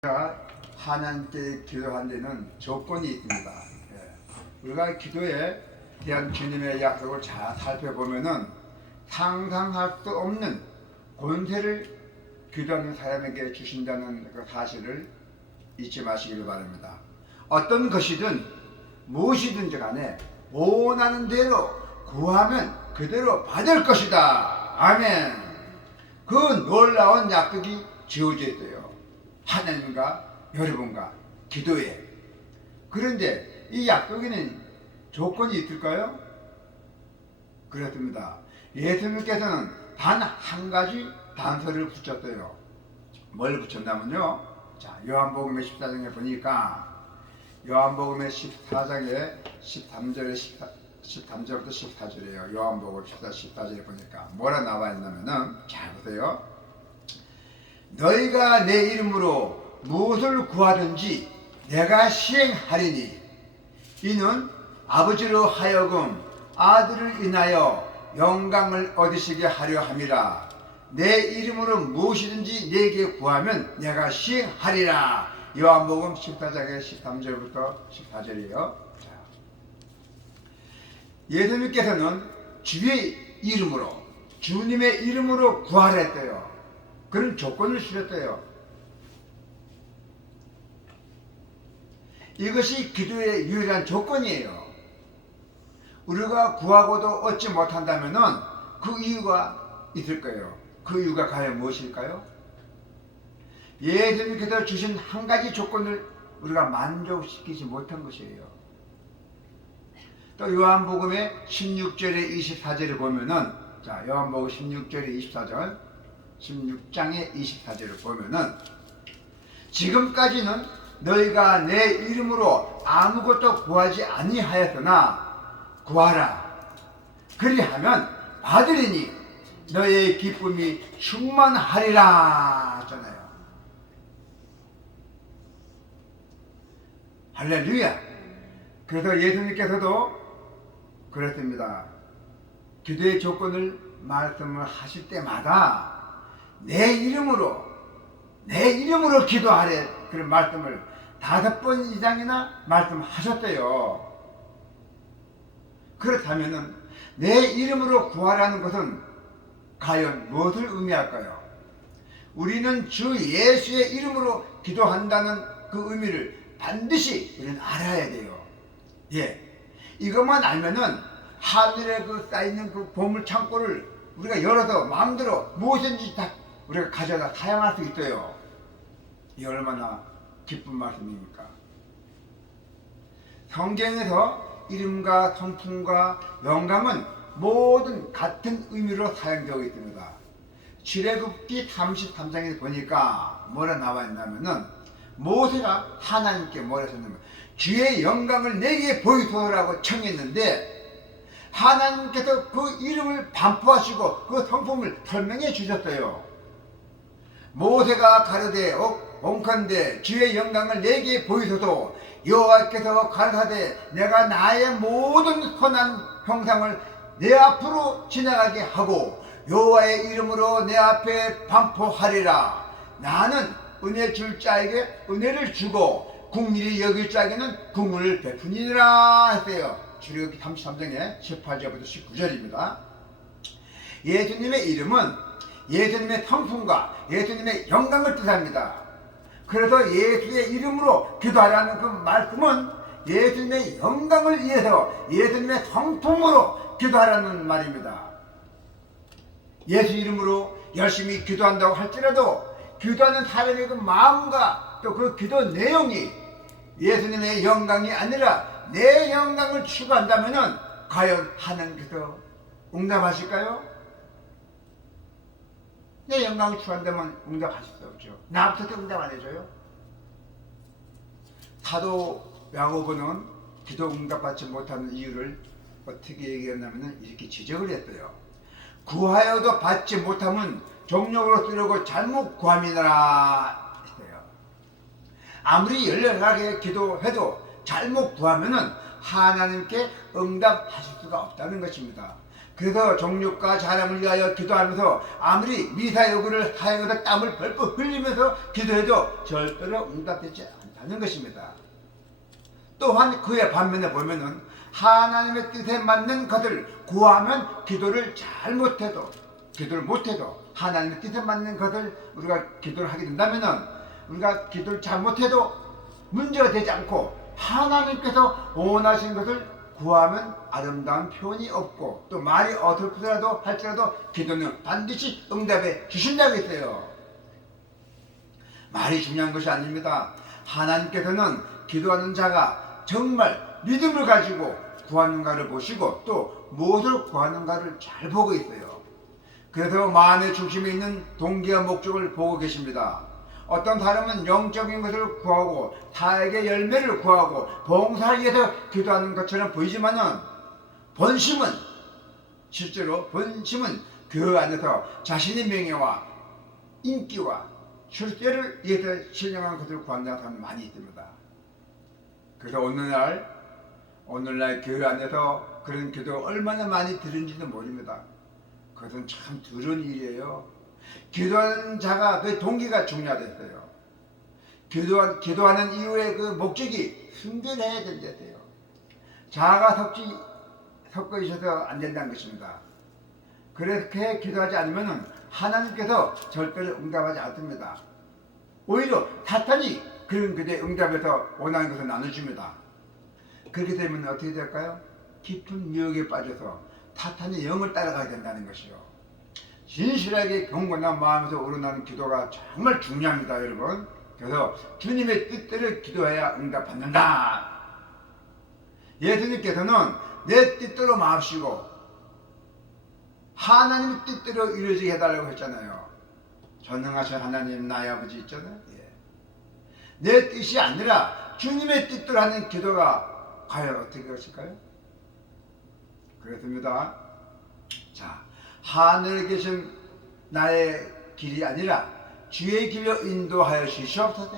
우리가 하나님께 기도할 때는 조건이 있습니다. 우리가 기도에 대한 주님의 약속을 잘 살펴보면은 상상할 수 없는 권세를 기도하는 사람에게 주신다는 그 사실을 잊지 마시길 바랍니다. 어떤 것이든 무엇이든지 간에 원하는 대로 구하면 그대로 받을 것이다. 아멘. 그 놀라운 약속이 지어져 있어요. 하나님과 여러분과 기도에. 그런데 이 약속에는 조건이 있을까요? 그렇습니다. 예수님께서는 단 한 가지 단서를 붙였어요. 뭘 붙였냐면요, 자, 요한복음의 14장에 보니까 요한복음의 14장에 13절부터 14절이에요. 요한복음 14절에 보니까 뭐라 나와 있냐면은, 잘 보세요. 너희가 내 이름으로 무엇을 구하든지 내가 시행하리니 이는 아버지로 하여금 아들을 인하여 영광을 얻으시게 하려 함이라. 내 이름으로 무엇이든지 내게 구하면 내가 시행하리라. 요한복음 14장의 13절부터 14절이에요. 예수님께서는 주의 이름으로, 주님의 이름으로 구하라 했어요. 그런 조건을 주셨어요. 이것이 기도의 유일한 조건이에요. 우리가 구하고도 얻지 못한다면 그 이유가 있을 거예요. 그 이유가 과연 무엇일까요? 예수님께서 주신 한 가지 조건을 우리가 만족시키지 못한 것이에요. 또 요한복음의 16절에 24절을 보면은, 자, 요한복음 16절에 24절, 16장의 24절을 보면은, 지금까지는 너희가 내 이름으로 아무것도 구하지 아니하였으나 구하라. 그리하면 받으리니 너희의 기쁨이 충만하리라 하잖아요. 할렐루야. 그래서 예수님께서도 그렇습니다. 기도의 조건을 말씀을 하실 때마다 내 이름으로 기도하래, 그런 말씀을 5번 이상이나 말씀하셨대요. 그렇다면은 내 이름으로 구하라는 것은 과연 무엇을 의미할까요? 우리는 주 예수의 이름으로 기도한다는 그 의미를 반드시 우리는 알아야 돼요. 예, 이것만 알면은 하늘에 그 쌓이는 그 보물 창고를 우리가 열어서 마음대로 무엇인지 다 우리가 가져다 사용할 수 있어요. 이 얼마나 기쁜 말씀입니까? 성경에서 이름과 성품과 영광은 모든 같은 의미로 사용되고 있습니다. 출애굽기 33장에 보니까 뭐라 나와 있냐면은, 모세가 하나님께 뭐라 했냐면 주의 영광을 내게 보이소서라고 청했는데, 하나님께서 그 이름을 반포하시고 그 성품을 설명해 주셨어요. 모세가 가로되 온컨대 주의 영광을 내게 보이소서. 여호와께서 가라사대 내가 나의 모든 선한 형상을 내 앞으로 지나가게 하고 여호와의 이름으로 내 앞에 반포하리라. 나는 은혜 줄 자에게 은혜를 주고 국리를 여길 자에게는 국문을 베푸니라 했어요. 출애굽기 33장의 18절부터 19절입니다. 예수님의 이름은 예수님의 성품과 예수님의 영광을 뜻합니다. 그래서 예수의 이름으로 기도하라는 그 말씀은 예수님의 영광을 위해서 예수님의 성품으로 기도하라는 말입니다. 예수 이름으로 열심히 기도한다고 할지라도 기도하는 사람의 그 마음과 또 그 기도 내용이 예수님의 영광이 아니라 내 영광을 추구한다면 과연 하나님께서 응답하실까요? 내 영광을 추구한다면 응답하실 수 없죠. 나부터 응답 안 해줘요? 사도 야고보는 기도 응답받지 못하는 이유를 어떻게 얘기했냐면 이렇게 지적을 했어요. 구하여도 받지 못하면 정욕으로 쓰려고 잘못 구함이라 했어요. 아무리 열렬하게 기도해도 잘못 구하면은 하나님께 응답하실 수가 없다는 것입니다. 그래서 정욕과 자랑을 위하여 기도하면서 아무리 미사 요구를 하여도 땀을 벌벌 흘리면서 기도해도 절대로 응답되지 않다는 것입니다. 또한 그의 반면에 보면은 하나님의 뜻에 맞는 것을 구하면 기도를 못해도 하나님의 뜻에 맞는 것을 우리가 기도를 하게 된다면은 우리가 기도를 잘못해도 문제가 되지 않고 하나님께서 원하신 것을 구하면 아름다운 표현이 없고 또 말이 어설프더라도 할지라도 기도는 반드시 응답해 주신다고 했어요. 말이 중요한 것이 아닙니다. 하나님께서는 기도하는 자가 정말 믿음을 가지고 구하는가를 보시고 또 무엇을 구하는가를 잘 보고 있어요. 그래서 마음의 중심에 있는 동기와 목적을 보고 계십니다. 어떤 사람은 영적인 것을 구하고 타에게 열매를 구하고 봉사를 위해서 기도하는 것처럼 보이지만은 실제로 본심은 그 안에서 자신의 명예와 인기와 출세를 위해서 신령한 것을 구한다는 사람이 많이 있습니다. 그래서 오늘날 교회 안에서 그런 기도가 얼마나 많이 들은지도 모릅니다. 그것은 참 두려운 일이에요. 기도하는 자가 그 동기가 중요하겠어요. 기도하는 이후에 그 목적이 순결해야 된대요. 자아가 섞여 있어서 안 된다는 것입니다. 그렇게 기도하지 않으면 하나님께서 절대로 응답하지 않습니다. 오히려 사탄이 그런 그대의 응답에서 원하는 것을 나눠줍니다. 그렇게 되면 어떻게 될까요? 깊은 미혹에 빠져서 사탄의 영을 따라가야 된다는 것이요. 진실하게 경건한 마음에서 우러나는 기도가 정말 중요합니다, 여러분. 그래서 주님의 뜻대로 기도해야 응답받는다. 예수님께서는 내 뜻대로 마옵시고 하나님의 뜻대로 이루어지게 해달라고 했잖아요. 전능하신 하나님 나의 아버지 있잖아요. 예. 내 뜻이 아니라 주님의 뜻대로 하는 기도가 과연 어떻게 것일까요? 그렇습니다. 자, 하늘에 계신 나의 길이 아니라 주의 길로 인도하여 주시옵소서.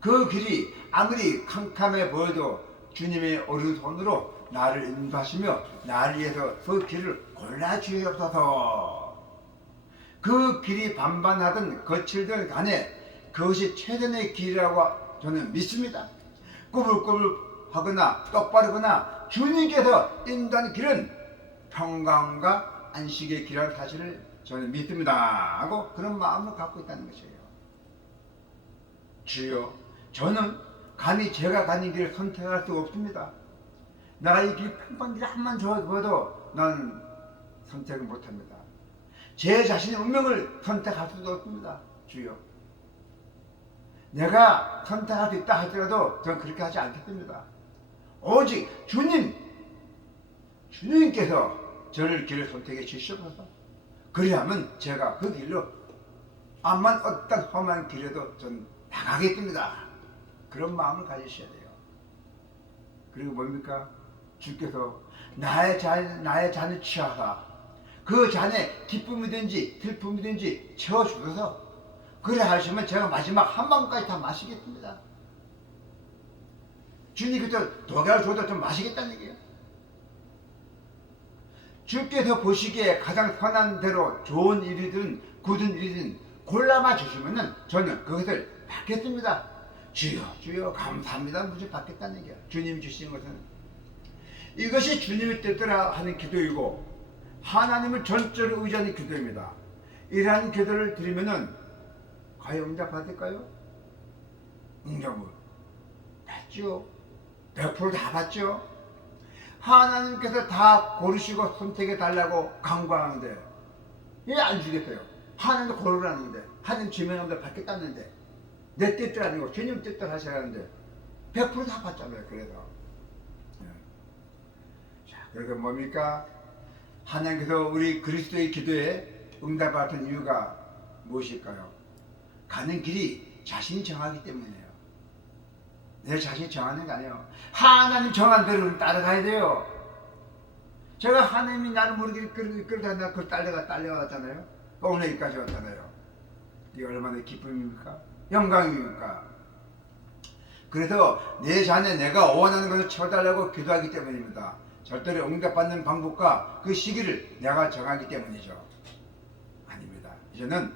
그 길이 아무리 캄캄해 보여도 주님의 오른손으로 나를 인도하시며 나를 위해서 그 길을 골라 주시옵소서. 그 길이 반반하든 거칠든 간에 그것이 최선의 길이라고 저는 믿습니다. 꾸불꾸불하거나 똑바르거나 주님께서 인도하는 길은 평강과 안식의 길이라는 사실을 저는 믿습니다 하고 그런 마음을 갖고 있다는 것이에요. 주여, 저는 감히 제가 가는 길을 선택할 수 없습니다. 내가 이 길 평판 길이 한만 보여도 나는 선택을 못합니다. 제 자신의 운명을 선택할 수도 없습니다. 주여, 내가 선택할 수 있다 할지라도 저는 그렇게 하지 않겠습니다. 오직 주님께서 저를 길을 선택해 주시옵소서. 그리하면 제가 그 길로 암만 어떤 험한 길에도 전 나가겠습니다. 그런 마음을 가지셔야 돼요. 그리고 뭡니까? 주께서 나의 잔을 취하사 그 잔에 기쁨이든지 슬픔이든지 채워주셔서 그래 하시면 제가 마지막 한 방울까지 다 마시겠습니다. 주님께서 독약을 줘도 좀 마시겠다는 얘기예요. 주께서 보시기에 가장 선한 대로 좋은 일이든 굳은 일이든 골라마 주시면은 저는 그것을 받겠습니다. 주여, 주여, 감사합니다. 무슨 받겠다는 얘기야. 주님이 주신 것은 이것이 주님의 뜻대로 하는 기도이고 하나님을 전적으로 의지하는 기도입니다. 이러한 기도를 드리면은 과연 응답 받을까요? 응답을 받죠. 100% 다 받죠. 하나님께서 다 고르시고 선택해 달라고 강구하는데 왜 안 주겠어요? 하나님도 고르라는데 하나님 지명하는데 받겠다는데 내 뜻대로 아니고 주님 뜻대로 하시라는데 100% 다 받잖아요. 그래서 자, 그래서 뭡니까? 하나님께서 우리 그리스도의 기도에 응답받은 이유가 무엇일까요? 가는 길이 자신이 정하기 때문이에요. 내 자신이 정하는 게 아니에요. 하나님 정한 대로 따라가야 돼요. 제가 하나님이 나를 모르게 이끌다 내가 그걸 딸려갔잖아요. 오늘 여기까지 왔잖아요. 이게 얼마나 기쁨입니까? 영광입니까? 그래서 내 자녀 내가 원하는 것을 채워달라고 기도하기 때문입니다. 절대로 응답받는 방법과 그 시기를 내가 정하기 때문이죠. 아닙니다. 이제는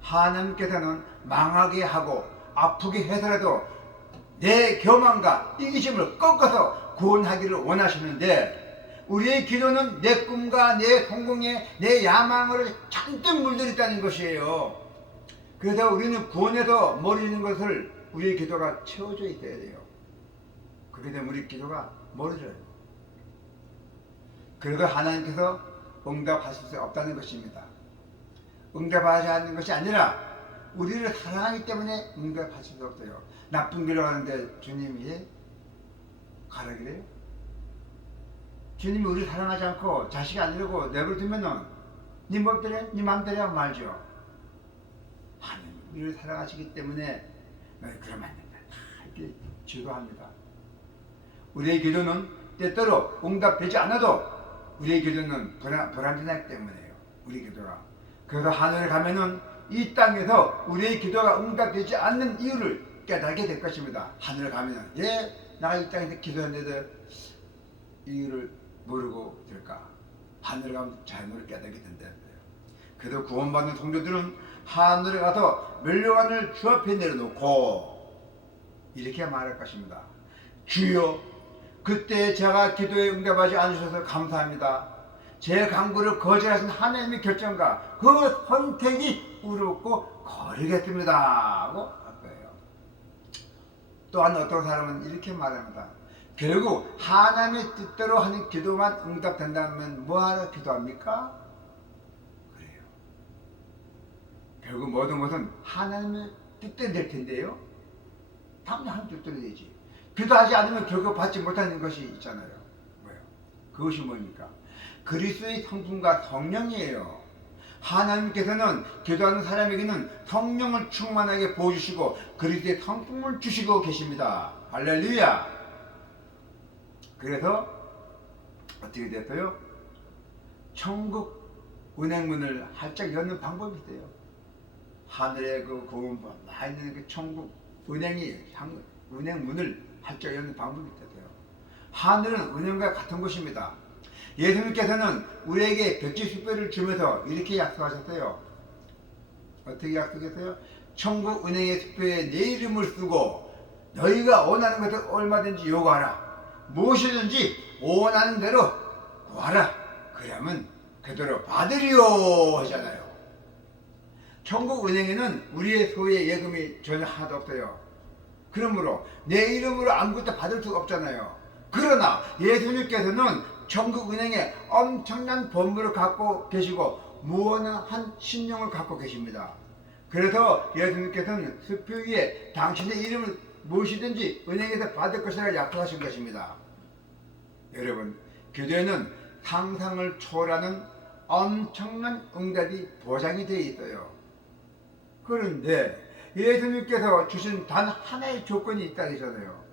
하나님께서는 망하게 하고 아프게 해서라도 내 교만과 이기심을 꺾어서 구원하기를 원하시는데, 우리의 기도는 내 꿈과 내 성공에 내 야망을 잔뜩 물들였다는 것이에요. 그래서 우리는 구원에서 멀어지는 것을 우리의 기도가 채워져 있어야 돼요. 그렇게 되면 우리 기도가 멀어져요. 그래서 하나님께서 응답하실 수 없다는 것입니다. 응답하지 않는 것이 아니라 우리를 사랑하기 때문에 응답하실 수 없어요. 나쁜 길로 가는데 주님이 가라 그래요? 주님이 우리를 사랑하지 않고 자식이 아니라고 내버려두면은 네 멋대로 네 맘대로 말죠. 하나님 우리를 사랑하시기 때문에 그러면 안 된다, 이렇게 지도합니다. 우리의 기도는 때때로 응답되지 않아도 우리의 기도는 불완전하기 때문에요. 우리 기도가. 그래서 하늘에 가면은 이 땅에서 우리의 기도가 응답되지 않는 이유를 깨닫게 될 것입니다. 하늘에 가면은 왜 내가 이 땅에서 기도했는데도 이유를 모르고 될까? 하늘에 가면 잘못을 깨닫게 된다는 거예요. 그래서 구원받는 성도들은 하늘에 가서 멸류관을 주 앞에 내려놓고 이렇게 말할 것입니다. 주여, 그때 제가 기도에 응답하지 않으셔서 감사합니다. 제 간구를 거절하신 하나님의 결정과 그 선택이 의롭고 거리겠습니다 하고 할 거예요. 또한 어떤 사람은 이렇게 말합니다. 결국 하나님의 뜻대로 하는 기도만 응답된다면 뭐하러 기도합니까? 그래요. 결국 모든 것은 하나님의 뜻대로 될 텐데요. 당연히 하나님 뜻대로 되지. 기도하지 않으면 결국 받지 못하는 것이 있잖아요. 뭐요? 그것이 뭡니까? 그리스도의 성품과 성령이에요. 하나님께서는 기도하는 사람에게는 성령을 충만하게 부어주시고 그리스도의 성품을 주시고 계십니다. 할렐루야. 그래서 어떻게 됐어요? 천국 은행문을 활짝 여는 방법이 있어요. 하늘에 그 고운 나 있는 그 천국 은행문을 활짝 여는 방법이 있어요. 하늘은 은행과 같은 곳입니다. 예수님께서는 우리에게 백지수표를 주면서 이렇게 약속하셨어요. 어떻게 약속했어요? 천국 은행의 수표에 내 이름을 쓰고 너희가 원하는 것을 얼마든지 요구하라. 무엇이든지 원하는 대로 구하라. 그러면 그대로 받으리요 하잖아요. 천국 은행에는 우리의 소유의 예금이 전혀 하나도 없어요. 그러므로 내 이름으로 아무것도 받을 수가 없잖아요. 그러나 예수님께서는 천국 은행에 엄청난 보물을 갖고 계시고 무한한 신령을 갖고 계십니다. 그래서 예수님께서는 수표 위에 당신의 이름을 무엇이든지 은행에서 받을 것이라 약속하신 것입니다. 여러분, 기도에는 상상을 초월하는 엄청난 응답이 보장이 되어 있어요. 그런데 예수님께서 주신 단 하나의 조건이 있다 하잖아요.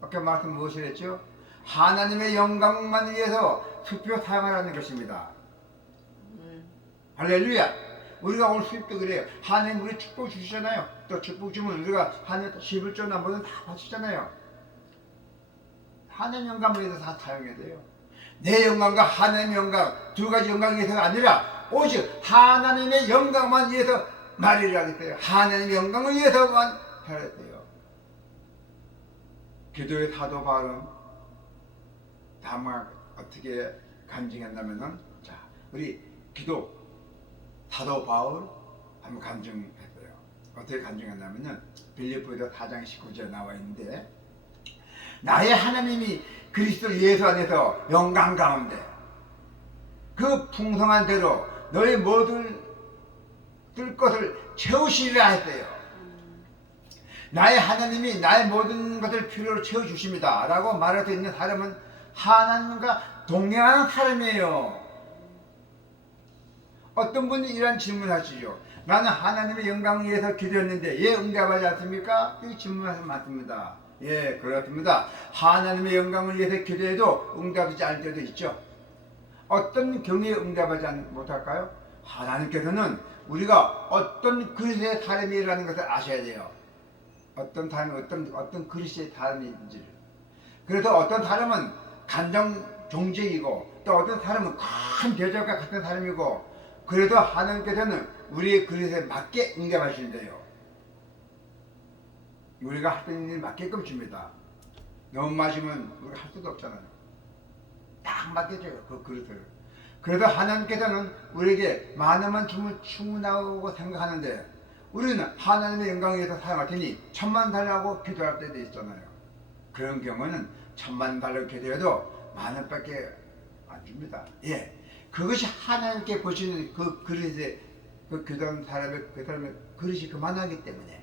아까 말씀 무엇을 했죠? 하나님의 영광만 위해서 수표 사용하라는 것입니다. 할렐루야. 우리가 오늘 수입도 그래요. 하나님 우리 축복 주시잖아요. 또 축복 주면 우리가 하나님 11조 남보는 다 바치잖아요. 하나님 영광을 위해서 다 사용해야 돼요. 내 영광과 하나님의 영광 두 가지 영광이 위해서가 아니라 오직 하나님의 영광만 위해서 말을 하겠어요. 하나님의 영광을 위해서만 해야 돼요. 기도의 사도 바울은 다만 어떻게 간증했냐면은, 자, 우리 기도 사도 바울 한번 간증했어요. 어떻게 간증했냐면은 빌립보서 4장 19절에 나와 있는데, 나의 하나님이 그리스도 예수 안에서 영광 가운데 그 풍성한 대로 너의 모든 뜰 것을 채우시리라 했어요. 나의 하나님이 나의 모든 것을 필요로 채워주십니다 라고 말할 수 있는 사람은 하나님과 동행하는 사람이에요. 어떤 분이 이런 질문을 하시죠. 나는 하나님의 영광을 위해서 기도했는데 예 응답하지 않습니까? 이 질문하시면 맞습니다. 예, 그렇습니다. 하나님의 영광을 위해서 기도해도 응답하지 않을 때도 있죠. 어떤 경우에 응답하지 못할까요? 하나님께서는 우리가 어떤 그리스도의 사람이라는 것을 아셔야 돼요. 어떤 사람이 어떤 그리스도의 사람인지를. 그래서 어떤 사람은 간장 종직이고 또 어떤 사람은 큰 대적과 같은 사람이고 그래도 하나님께서는 우리의 그릇에 맞게 응답하시는데요. 우리가 하던 일 맞게끔 줍니다. 너무 마시면 우리가 할 수도 없잖아요. 딱 맡겨줘요, 그 그릇을. 그래도 하나님께서는 우리에게 많으면 주면 충분하고 생각하는데 우리는 하나님의 영광을 위해서 사용할 테니 1000만 달라고 기도할 때도 있잖아요. 그런 경우는 1000만 달러 기도해도 10,000원밖에 안 줍니다. 예, 그것이 하나님께 보시는 그 그릇에 그 기도하는 사람의 그릇이 그만하기 때문에.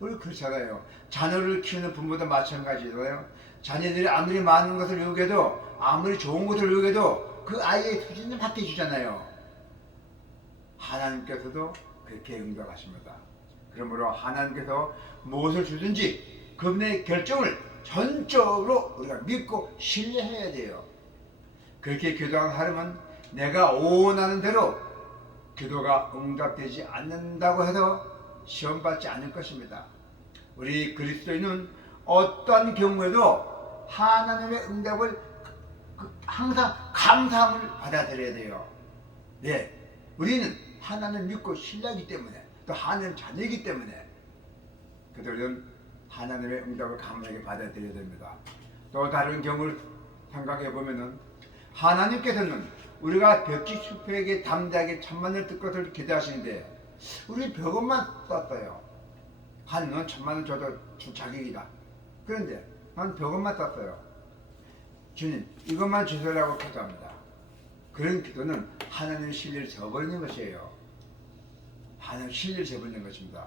우리 그렇잖아요. 자녀를 키우는 부모도 마찬가지잖아요. 자녀들이 아무리 많은 것을 요구해도 아무리 좋은 것을 요구해도 그 아이의 수준은 바뀌어주잖아요. 하나님께서도 그렇게 응답하십니다. 그러므로 하나님께서 무엇을 주든지 그분의 결정을 전적으로 우리가 믿고 신뢰해야 돼요. 그렇게 기도하는 사람은 내가 원하는 대로 기도가 응답되지 않는다고 해서 시험받지 않을 것입니다. 우리 그리스도인은 어떠한 경우에도 하나님의 응답을 항상 감사함을 받아들여야 돼요. 네, 우리는 하나님을 믿고 신뢰하기 때문에 또 하나님 자녀이기 때문에 그들은 하나님의 응답을 감사하게 받아들여야 됩니다. 또 다른 경우를 생각해 보면은 하나님께서는 우리가 벽지 수표에게 담대하게 천만을 뜰 것을 기대하시는데 우리 벽원만 땄어요. 하나님은 1000만원 줘도 줄 자격이다. 그런데 난 벽원만 땄어요. 주님 이것만 주시라고 기도합니다. 그런 기도는 하나님의 신뢰를 저버리는 것이에요. 하나님의 신뢰를 저버리는 것입니다.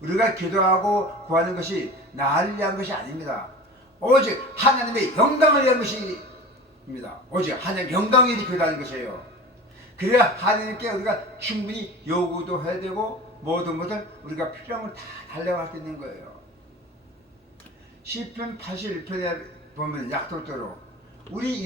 우리가 기도하고 구하는 것이 나를 위한 것이 아닙니다. 오직 하나님의 영광을 위한 것입니다. 오직 하나님의 영광을 위해 기도하는 것이에요. 그래야 하나님께 우리가 충분히 요구도 해야 되고 모든 것을 우리가 필요한 걸 다 달라고 할 수 있는 거예요. 시편 81편에 보면 약속대로 우리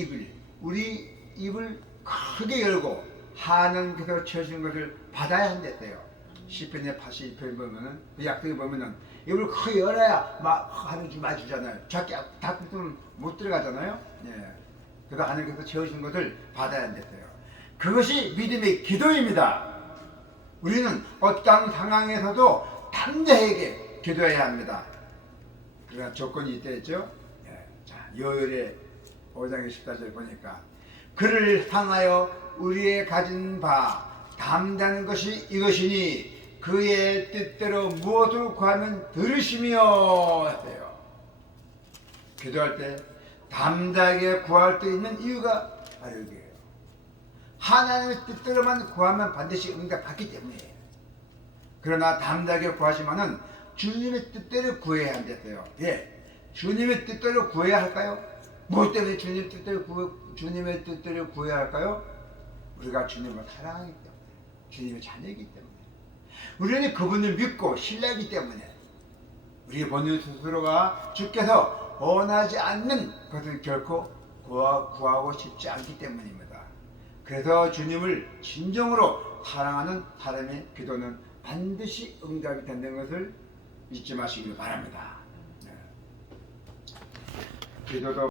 입을 크게 열고 하나님께서 채우신 것을 받아야 한댔어요. 시편의 81편 보면은 그 약속에 보면은 입을 크게 열어야 막 하나님 맞주잖아요. 작게 닫으면 못 들어가잖아요. 예. 그래서 하나님께서 채우신 것을 받아야 한댔어요. 그것이 믿음의 기도입니다. 우리는 어떤 상황에서도 담대하게 기도해야 합니다. 그러나 조건이 있겠죠. 예. 자, 요엘의 5장의 14절 보니까 그를 향하여 우리의 가진 바 담대한 것이 이것이니 그의 뜻대로 무엇을 구하면 들으시며 했어요. 기도할 때 담대하게 구할 때 있는 이유가 바로 여기에요. 하나님의 뜻대로만 구하면 반드시 응답받기 때문이에요. 그러나 담대하게 구하시면은 주님의 뜻대로 구해야 한댔어요. 예, 주님의 뜻대로 구해야 할까요? 무엇 때문에 주님의 뜻대로 구해야 할까요? 우리가 주님을 사랑하기 때문에, 주님의 자녀이기 때문에, 우리는 그분을 믿고 신뢰하기 때문에, 우리 본인 스스로가 주께서 원하지 않는 것을 결코 구하고 싶지 않기 때문입니다. 그래서 주님을 진정으로 사랑하는 사람의 기도는 반드시 응답이 된다는 것을 잊지 마시길 바랍니다. 기도도